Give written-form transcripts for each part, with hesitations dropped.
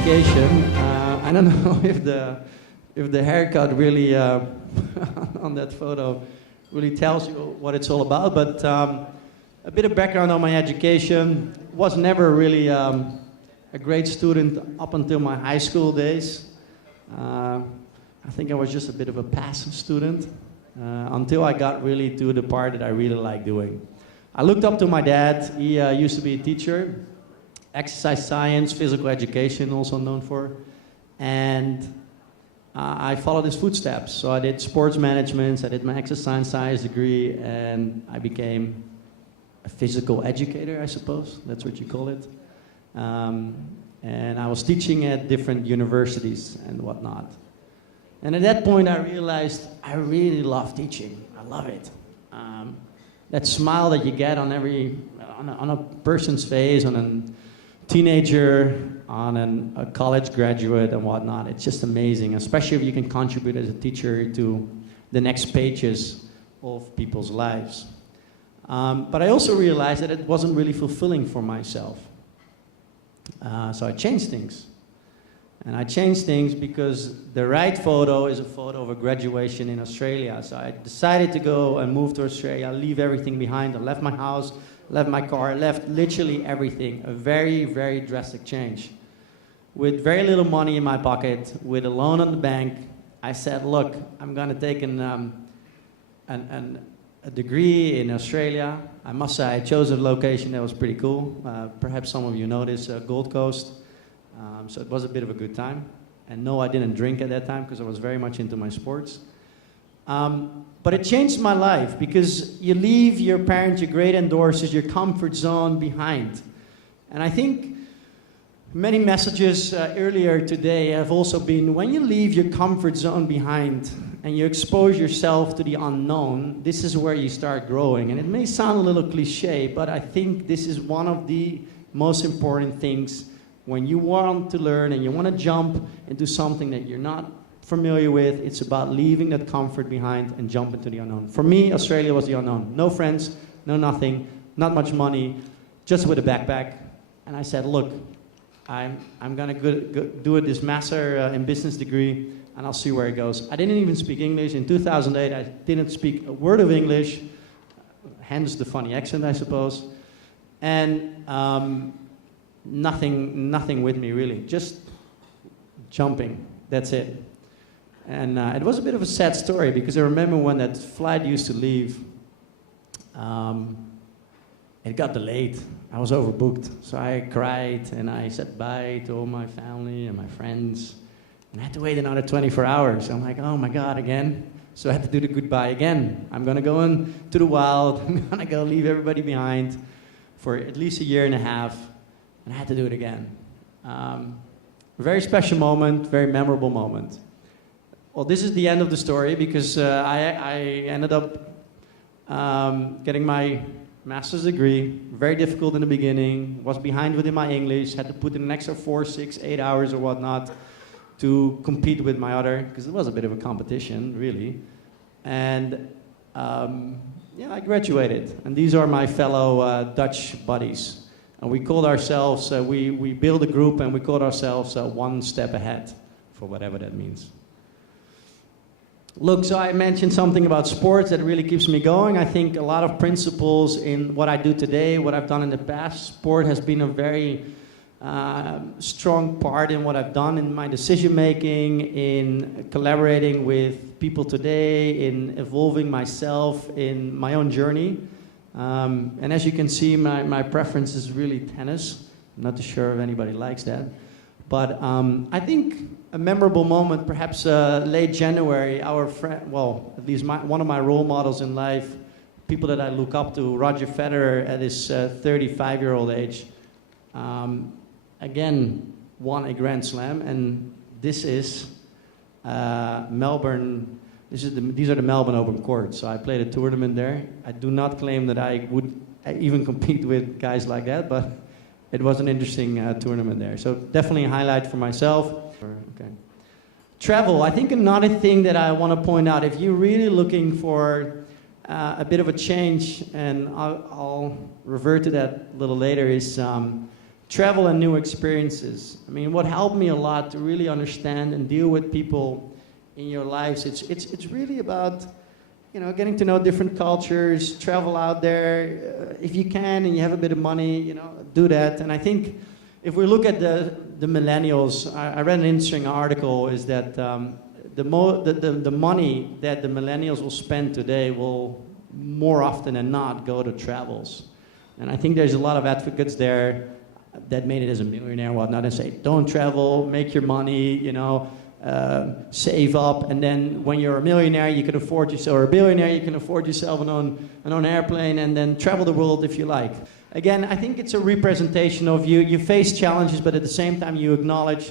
education. I don't know if the haircut really on that photo really tells you what it's all about, but a bit of background on my education. Was never really a great student up until my high school days. I think I was just a bit of a passive student until I got really to the part that I really like doing. I looked up to my dad. He used to be a teacher, exercise science, physical education, also known for, and I followed his footsteps. So I did sports management, I did my exercise science degree, and I became a physical educator, I suppose. That's what you call it. And I was teaching at different universities and whatnot. And at that point, I realized I really love teaching. I love it. That smile that you get on a person's face, on a teenager, on a college graduate and whatnot, it's just amazing, especially if you can contribute as a teacher to the next pages of people's lives. But I also realized that it wasn't really fulfilling for myself. So I changed things. And I changed things because the right photo is a photo of a graduation in Australia. So I decided to go and move to Australia, leave everything behind. I left my house, left my car, left literally everything. A very, very drastic change. With very little money in my pocket, with a loan on the bank, I said, look, I'm going to take a degree in Australia. I must say I chose a location that was pretty cool. Perhaps some of you know this, Gold Coast. So it was a bit of a good time. And no, I didn't drink at that time because I was very much into my sports. But it changed my life because you leave your parents, your great endorsers, your comfort zone behind. And I think many messages earlier today have also been, when you leave your comfort zone behind and you expose yourself to the unknown, this is where you start growing. And it may sound a little cliche, but I think this is one of the most important things when you want to learn and you want to jump into something that you're not familiar with. It's about leaving that comfort behind and jump into the unknown. For me, Australia was the unknown. No friends, no nothing, not much money, just with a backpack. And I said, look, I'm going to do this master in business degree, and I'll see where it goes. I didn't even speak English. In 2008, I didn't speak a word of English, hence the funny accent, I suppose. And nothing with me, really. Just jumping. That's it. And it was a bit of a sad story, because I remember when that flight used to leave, it got delayed. I was overbooked. So I cried and I said bye to all my family and my friends. And I had to wait another 24 hours. I'm like, oh my God, again. So I had to do the goodbye again. I'm going to go into the wild. I'm going to go leave everybody behind for at least a year and a half. And I had to do it again. A very special moment, very memorable moment. Well, this is the end of the story, because I ended up getting my master's degree. Very difficult in the beginning. Was behind within my English. Had to put in an extra 4, 6, 8 hours or whatnot to compete with my other, because it was a bit of a competition, really. And yeah, I graduated. And these are my fellow Dutch buddies. And we called ourselves, we built a group and we called ourselves One Step Ahead, for whatever that means. Look, so I mentioned something about sports that really keeps me going. I think a lot of principles in what I do today, what I've done in the past, sport has been a very strong part in what I've done in my decision making, in collaborating with people today, in evolving myself in my own journey. And as you can see, my preference is really tennis. I'm not too sure if anybody likes that. But I think a memorable moment, perhaps late January, our friend, well, at least one of my role models in life, people that I look up to, Roger Federer at his 35-year-old age, again, won a Grand Slam. And this is Melbourne. These are the Melbourne Open courts. So I played a tournament there. I do not claim that I would even compete with guys like that, but it was an interesting tournament there. So definitely a highlight for myself. Okay. Travel. I think another thing that I want to point out, if you're really looking for a bit of a change, and I'll revert to that a little later, is travel and new experiences. I mean, what helped me a lot to really understand and deal with people in your lives, it's really about, you know, getting to know different cultures, travel out there. If you can and you have a bit of money, you know, do that. And I think if we look at the millennials, I read an interesting article, is that the money that the millennials will spend today will more often than not go to travels. And I think there's a lot of advocates there that made it as a millionaire and whatnot and say, don't travel, make your money, you know, save up, and then when you're a millionaire, you can afford yourself, or a billionaire, you can afford yourself an own airplane, and then travel the world if you like. Again, I think it's a representation of you face challenges, but at the same time you acknowledge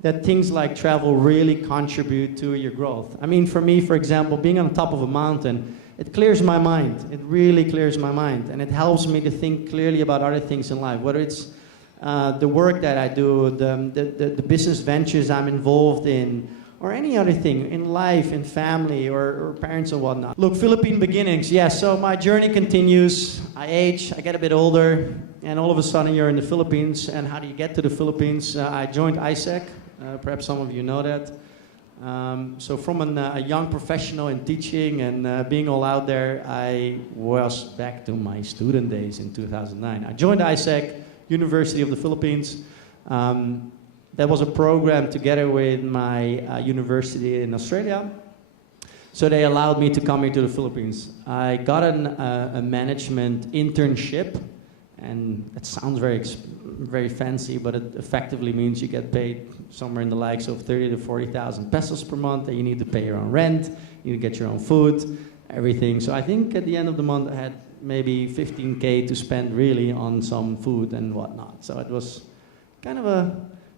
that things like travel really contribute to your growth. I mean, for me, for example, being on the top of a mountain, it clears my mind. It really clears my mind, and it helps me to think clearly about other things in life, whether it's the work that I do, the business ventures I'm involved in, or any other thing in life, in family, or parents and whatnot. Look, Philippine beginnings, yes, so my journey continues. I age, I get a bit older, and all of a sudden you're in the Philippines. And how do you get to the Philippines? I joined ISEC, perhaps some of you know that. So from a young professional in teaching and being all out there, I was back to my student days in 2009. I joined ISEC, University of the Philippines. That was a program together with my university in Australia. So they allowed me to come here to the Philippines. I got a management internship, and it sounds very fancy, but it effectively means you get paid somewhere in the likes of 30 to 40,000 pesos per month, and you need to pay your own rent, you need to get your own food, everything. So I think at the end of the month I had maybe 15K to spend really on some food and whatnot. So it was kind of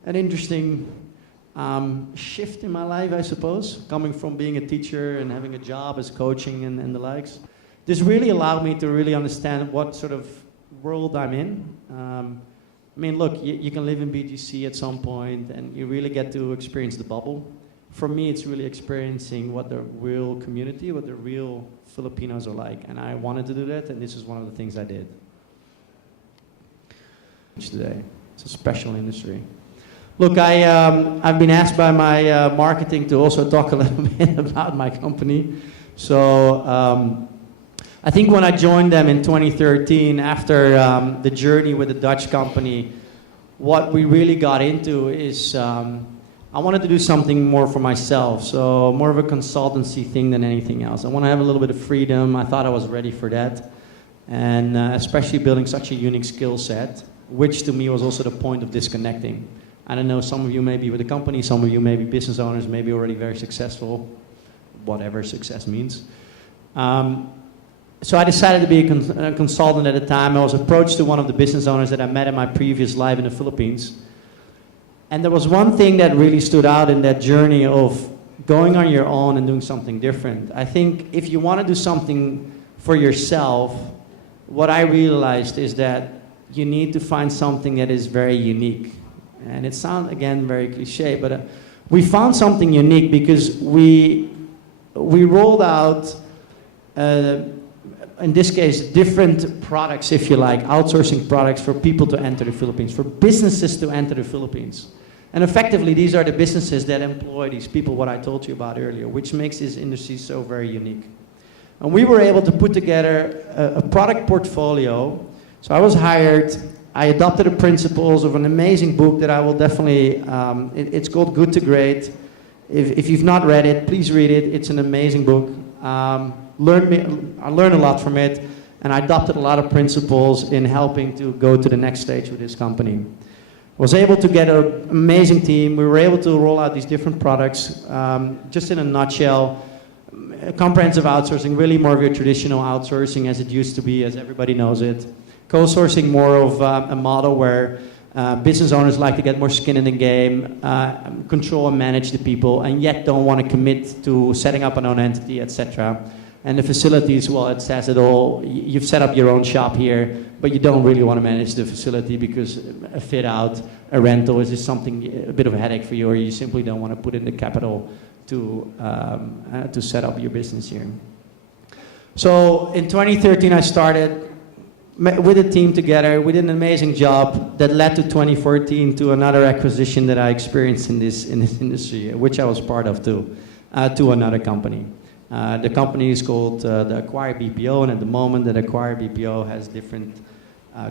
an interesting shift in my life, I suppose, coming from being a teacher and having a job as coaching and the likes. This really allowed me to really understand what sort of world I'm in. I mean, look, you can live in BGC at some point and you really get to experience the bubble. For me, it's really experiencing what the real community, what the real Filipinos are like. And I wanted to do that, and this is one of the things I did. Today, it's a special industry. Look, I've been asked by my marketing to also talk a little bit about my company. So I think when I joined them in 2013, after the journey with the Dutch company, what we really got into is I wanted to do something more for myself, so more of a consultancy thing than anything else. I want to have a little bit of freedom. I thought I was ready for that, and especially building such a unique skill set, which to me was also the point of disconnecting. I don't know, some of you may be with the company, some of you may be business owners, maybe already very successful, whatever success means. So I decided to be a consultant at the time. I was approached to one of the business owners that I met in my previous life in the Philippines. And there was one thing that really stood out in that journey of going on your own and doing something different. I think if you want to do something for yourself, what I realized is that you need to find something that is very unique. And it sounds, again, very cliche, but we found something unique because we rolled out, in this case, different products, if you like, outsourcing products for people to enter the Philippines, for businesses to enter the Philippines. And effectively, these are the businesses that employ these people, what I told you about earlier, which makes this industry so very unique. And we were able to put together a product portfolio. So I was hired. I adopted the principles of an amazing book that I will definitely, it's called Good to Great. If you've not read it, please read it. It's an amazing book. I learned a lot from it, and I adopted a lot of principles in helping to go to the next stage with this company. Was able to get an amazing team. We were able to roll out these different products. Just in a nutshell, comprehensive outsourcing, really more of your traditional outsourcing as it used to be, as everybody knows it. Co-sourcing, more of a model where business owners like to get more skin in the game, control and manage the people, and yet don't want to commit to setting up an own entity, etc. And the facilities, well, it says it all. You've set up your own shop here, but you don't really want to manage the facility because a fit out, a rental is just something, a bit of a headache for you, or you simply don't want to put in the capital to set up your business here. So in 2013, I started with a team together. We did an amazing job that led to 2014 to another acquisition that I experienced in this industry, which I was part of too, to another company. The company is called the Acquire BPO, and at the moment that Acquire BPO has different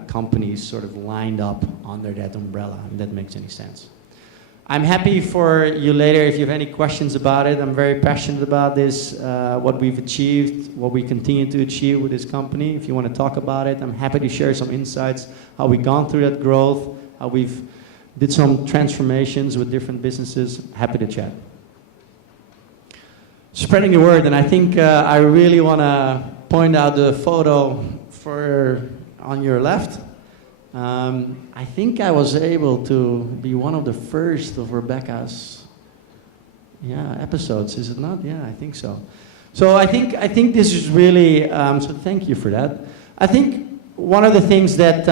companies sort of lined up under that umbrella, if that makes any sense. I'm happy for you later if you have any questions about it. I'm very passionate about this, what we've achieved, what we continue to achieve with this company. If you want to talk about it, I'm happy to share some insights, how we've gone through that growth, how we've did some transformations with different businesses. Happy to chat. Spreading the word, and I think I really want to point out the photo on your left. I think I was able to be one of the first of Rebecca's episodes, is it not? Yeah, I think so. So I think this is really, so thank you for that. I think one of the things that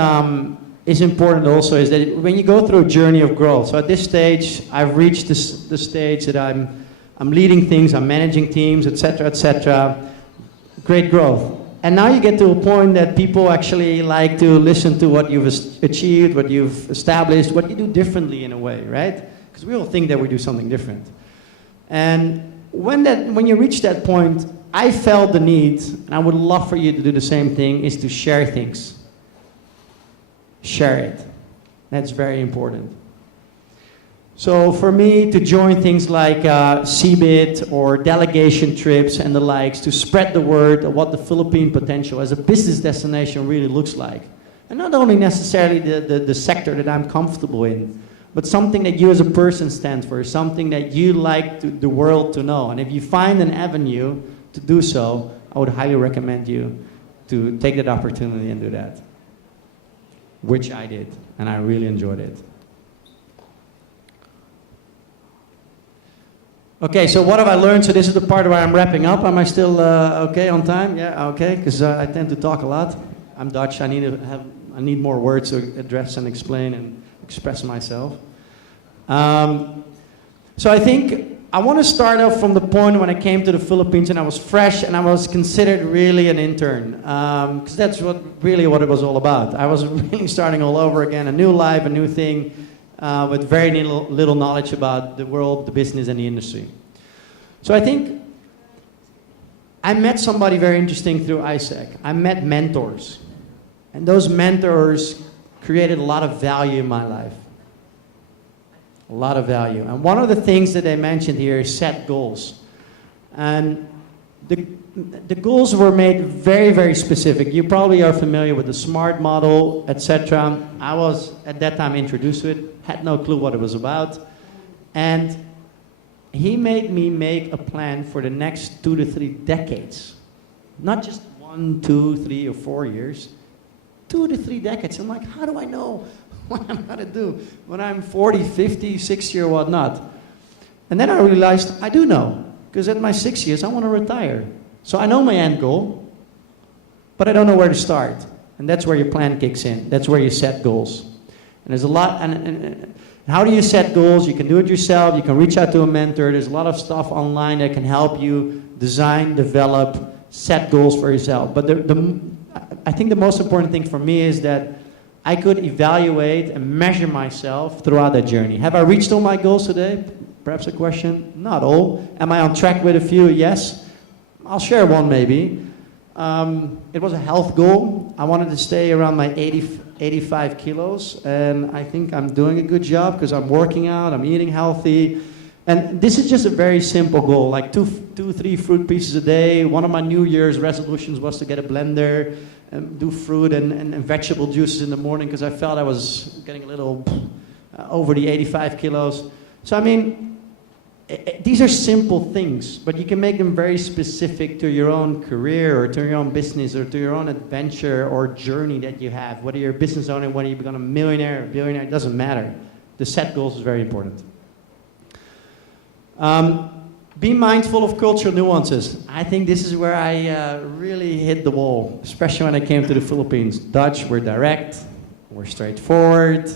is important also is that when you go through a journey of growth, so at this stage, I've reached the stage that I'm leading things, I'm managing teams, etc., great growth. And now you get to a point that people actually like to listen to what you've achieved, what you've established, what you do differently in a way, right? Because we all think that we do something different. And when you reach that point, I felt the need, and I would love for you to do the same thing, is to share things. Share it. That's very important. So for me to join things like CBIT or delegation trips and the likes, to spread the word of what the Philippine potential as a business destination really looks like. And not only necessarily the sector that I'm comfortable in, but something that you as a person stand for, something that you like the world to know. And if you find an avenue to do so, I would highly recommend you to take that opportunity and do that. Which I did, and I really enjoyed it. Okay, so what have I learned? So this is the part where I'm wrapping up. Am I still okay on time? Yeah, okay, because I tend to talk a lot. I'm Dutch. I need more words to address and explain and express myself. So I think I want to start off from the point when I came to the Philippines and I was fresh and I was considered really an intern, because that's really what it was all about. I was really starting all over again, a new life, a new thing. With very little knowledge about the world, the business, and the industry. So I think I met somebody very interesting through ISAC. I met mentors. And those mentors created a lot of value in my life. A lot of value. And one of the things that they mentioned here is set goals. And the goals were made very, very specific. You probably are familiar with the SMART model, etc. I was, at that time, introduced to it. Had no clue what it was about. And he made me make a plan for the next 2 to 3 decades. Not just 1, 2, 3, or 4 years. 2 to 3 decades. I'm like, how do I know what I'm going to do when I'm 40, 50, 60, or whatnot? And then I realized I do know. Because at my 6 years, I want to retire. So I know my end goal, but I don't know where to start. And that's where your plan kicks in. That's where you set goals. And there's a lot, and how do you set goals? You can do it yourself. You can reach out to a mentor. There's a lot of stuff online that can help you design, develop, set goals for yourself. But I think the most important thing for me is that I could evaluate and measure myself throughout that journey. Have I reached all my goals today? Perhaps a question. Not all. Am I on track with a few? Yes. I'll share one maybe. It was a health goal. I wanted to stay around my 85 kilos, and I think I'm doing a good job because I'm working out, I'm eating healthy. And this is just a very simple goal, like 3 fruit pieces a day. One of my New Year's resolutions was to get a blender and do fruit and vegetable juices in the morning because I felt I was getting a little over the 85 kilos. So I mean, these are simple things, but you can make them very specific to your own career or to your own business or to your own adventure or journey that you have. Whether you're a business owner, whether you become a millionaire or billionaire, it doesn't matter. The set goals is very important. Be mindful of cultural nuances. I think this is where I really hit the wall, especially when I came to the Philippines. Dutch, we're direct, we're straightforward,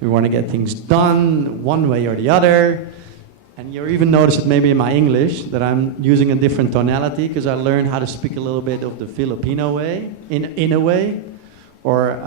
we want to get things done one way or the other. And you'll even notice it maybe in my English, that I'm using a different tonality, because I learned how to speak a little bit of the Filipino way, in a way. Or,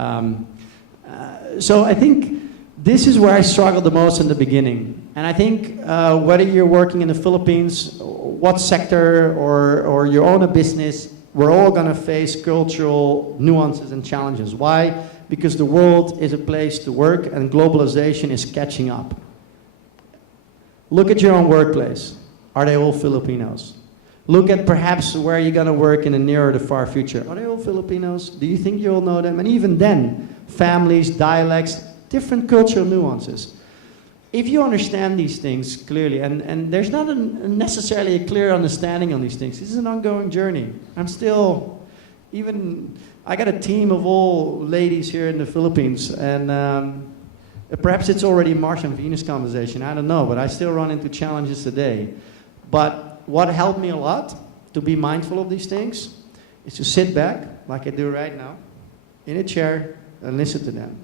so I think this is where I struggled the most in the beginning. And I think whether you're working in the Philippines, what sector, or you own a business, we're all going to face cultural nuances and challenges. Why? Because the world is a place to work and globalization is catching up. Look at your own workplace. Are they all Filipinos? Look at perhaps where you're going to work in the near or the far future. Are they all Filipinos? Do you think you all know them? And even then, families, dialects, different cultural nuances. If you understand these things clearly, and there's not necessarily a clear understanding on these things, this is an ongoing journey. I'm still, I got a team of all ladies here in the Philippines, and perhaps it's already Mars and Venus conversation, I don't know, but I still run into challenges today. But what helped me a lot to be mindful of these things is to sit back, like I do right now, in a chair and listen to them.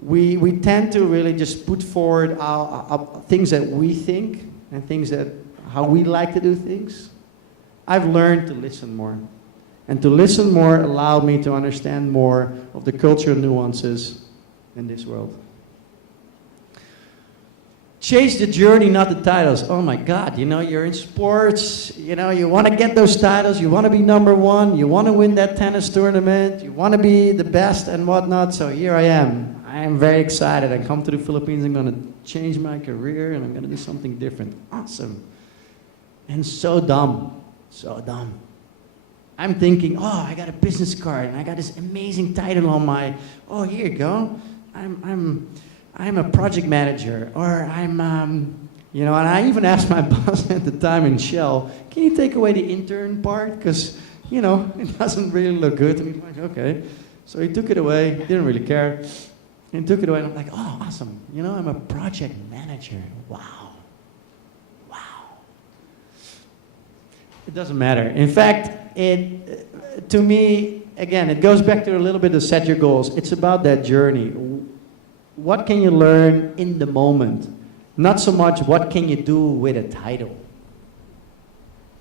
We tend to really just put forward our things that we think and things that how we like to do things. I've learned to listen more. And to listen more allowed me to understand more of the cultural nuances in this world. Chase the journey, not the titles. Oh my God, you're in sports, you want to get those titles, you want to be number one, you want to win that tennis tournament, you want to be the best and whatnot, so here I am. I am very excited. I come to the Philippines, I'm going to change my career and I'm going to do something different. Awesome. And so dumb, so dumb. I'm thinking, oh, I got a business card and I got this amazing title on my, oh, here you go. I'm a project manager, or and I even asked my boss at the time in Shell, can you take away the intern part? Because, it doesn't really look good. And he's like, okay. So he took it away, didn't really care. He took it away, and I'm like, oh, awesome. I'm a project manager. Wow. It doesn't matter. In fact, to me, again, it goes back to a little bit of set your goals. It's about that journey. What can you learn in the moment? Not so much what can you do with a title.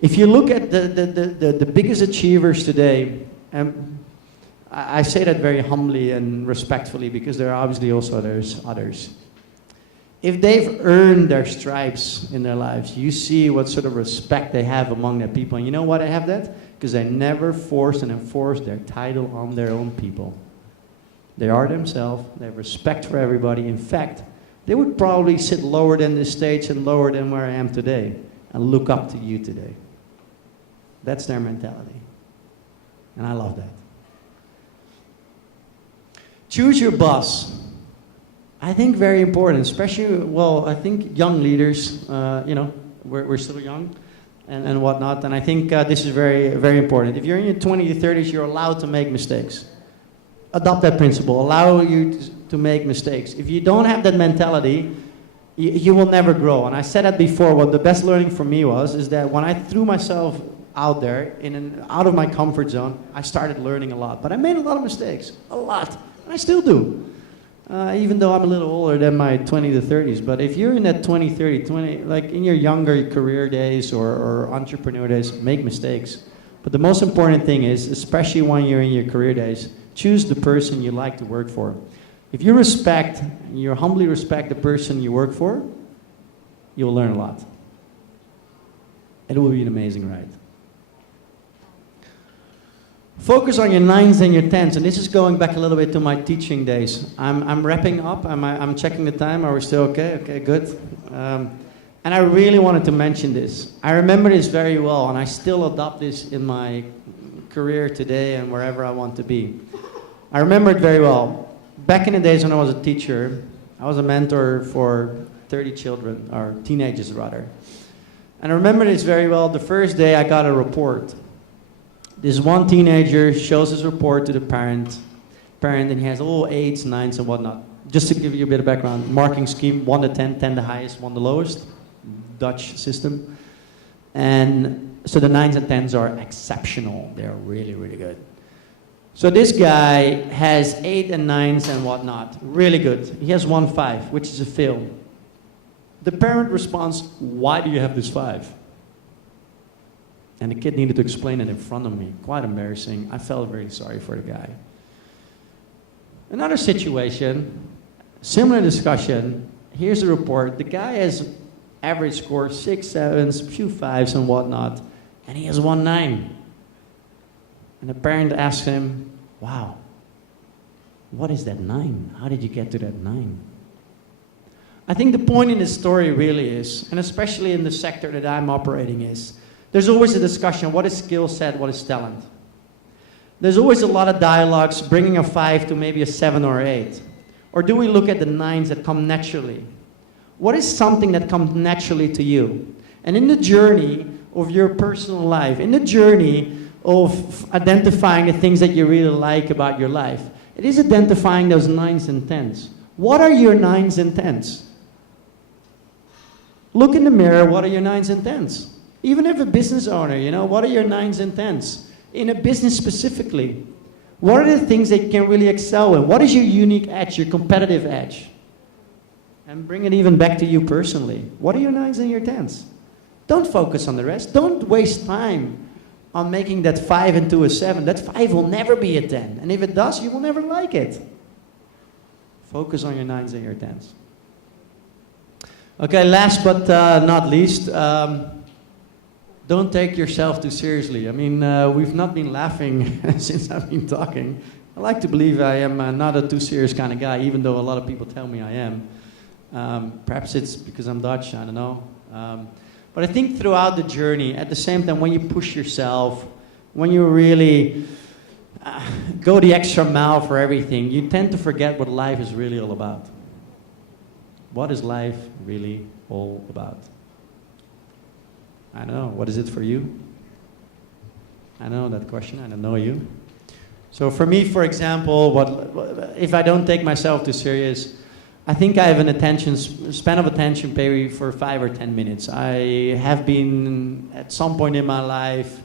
If you look at the biggest achievers today, I say that very humbly and respectfully because there are obviously also others. If they've earned their stripes in their lives, you see what sort of respect they have among their people. And you know why they have that? Because they never force and enforce their title on their own people. They are themselves. They have respect for everybody. In fact, they would probably sit lower than this stage and lower than where I am today and look up to you today. That's their mentality. And I love that. Choose your boss. I think very important, especially, I think young leaders, we're still young and whatnot. And I think this is very, very important. If you're in your 20s to 30s, you're allowed to make mistakes. Adopt that principle. Allow you to make mistakes. If you don't have that mentality, you will never grow. And I said that before. What the best learning for me is that when I threw myself out there, out of my comfort zone, I started learning a lot. But I made a lot of mistakes. A lot. And I still do. Even though I'm a little older than my 20 to 30s. But if you're in that 20, like in your younger career days or entrepreneur days, make mistakes. But the most important thing is, especially when you're in your career days, choose the person you like to work for. If you humbly respect the person you work for, you'll learn a lot. It will be an amazing ride. Focus on your 9s and your 10s, and this is going back a little bit to my teaching days. I'm wrapping up. I'm checking the time. Are we still okay? Okay, good. And I really wanted to mention this. I remember this very well, and I still adopt this in my career today and wherever I want to be. I remember it very well. Back in the days when I was a teacher, I was a mentor for 30 children, or teenagers rather. And I remember this very well. The first day I got a report. This one teenager shows his report to the parent, and he has all 8s, 9s, and whatnot. Just to give you a bit of background, marking scheme, 1 to 10, 10 the highest, 1 the lowest, Dutch system. And so the 9s and 10s are exceptional. They're really, really good. So this guy has 8 and 9s and whatnot, really good. He has 1 5, which is a fail. The parent responds, why do you have this 5? And the kid needed to explain it in front of me. Quite embarrassing. I felt very sorry for the guy. Another situation, similar discussion. Here's a report. The guy has average score 6, 7s, few 5s and whatnot, and he has 1 9. And the parent asks him, wow, what is that 9? How did you get to that 9? I think the point in this story really is, and especially in the sector that I'm operating is, there's always a discussion, what is skill set, what is talent? There's always a lot of dialogues bringing a 5 to maybe a 7 or 8. Or do we look at the 9s that come naturally? What is something that comes naturally to you? And in the journey of your personal life, in the journey of identifying the things that you really like about your life, it is identifying those 9s and 10s. What are your 9s and 10s? Look in the mirror, what are your 9s and 10s? Even if a business owner, what are your 9s and 10s? In a business specifically, what are the things that you can really excel in? What is your unique edge, your competitive edge? And bring it even back to you personally. What are your 9s and your 10s? Don't focus on the rest. Don't waste time on making that 5 into a 7. That 5 will never be a 10. And if it does, you will never like it. Focus on your 9s and your 10s. Okay, last but not least, don't take yourself too seriously. I mean, we've not been laughing since I've been talking. I like to believe I am not a too serious kind of guy, even though a lot of people tell me I am. Perhaps it's because I'm Dutch, I don't know. But I think throughout the journey, at the same time, when you push yourself, when you really go the extra mile for everything, you tend to forget what life is really all about. What is life really all about? I don't know. What is it for you? I know that question. I don't know you. So for me, for example, if I don't take myself too serious, I think I have an span of attention maybe for 5 or 10 minutes. I have been, at some point in my life,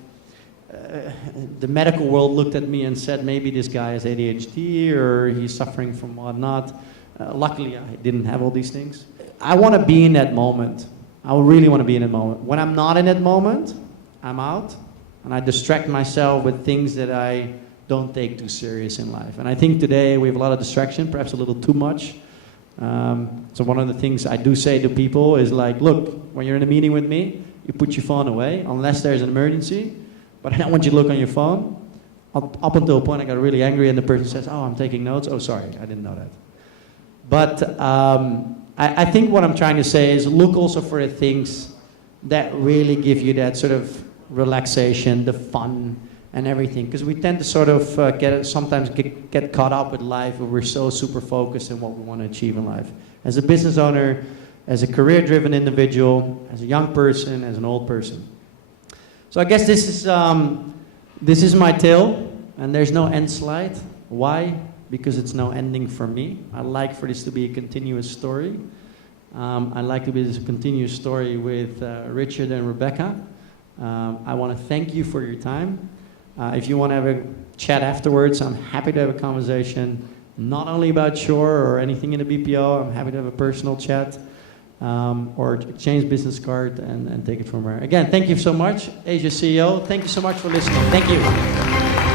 the medical world looked at me and said, maybe this guy has ADHD or he's suffering from whatnot. Luckily, I didn't have all these things. I want to be in that moment. I really want to be in that moment. When I'm not in that moment, I'm out, and I distract myself with things that I don't take too serious in life. And I think today we have a lot of distraction, perhaps a little too much. So one of the things I do say to people is like, look, when you're in a meeting with me, you put your phone away, unless there's an emergency, but I don't want you to look on your phone. Up until a point I got really angry and the person says, oh, I'm taking notes. Oh, sorry, I didn't know that. But I think what I'm trying to say is look also for the things that really give you that sort of relaxation, the fun and everything. Because we tend to sort of sometimes get caught up with life where we're so super focused on what we want to achieve in life. As a business owner, as a career-driven individual, as a young person, as an old person. So I guess this is my tale, and there's no end slide. Why? Because it's no ending for me. I like for this to be a continuous story. I like to be this continuous story with Richard and Rebecca. I want to thank you for your time. If you want to have a chat afterwards, I'm happy to have a conversation, not only about Shore or anything in the BPO. I'm happy to have a personal chat or exchange business card and take it from there. Again, thank you so much, Asia CEO. Thank you so much for listening. Thank you.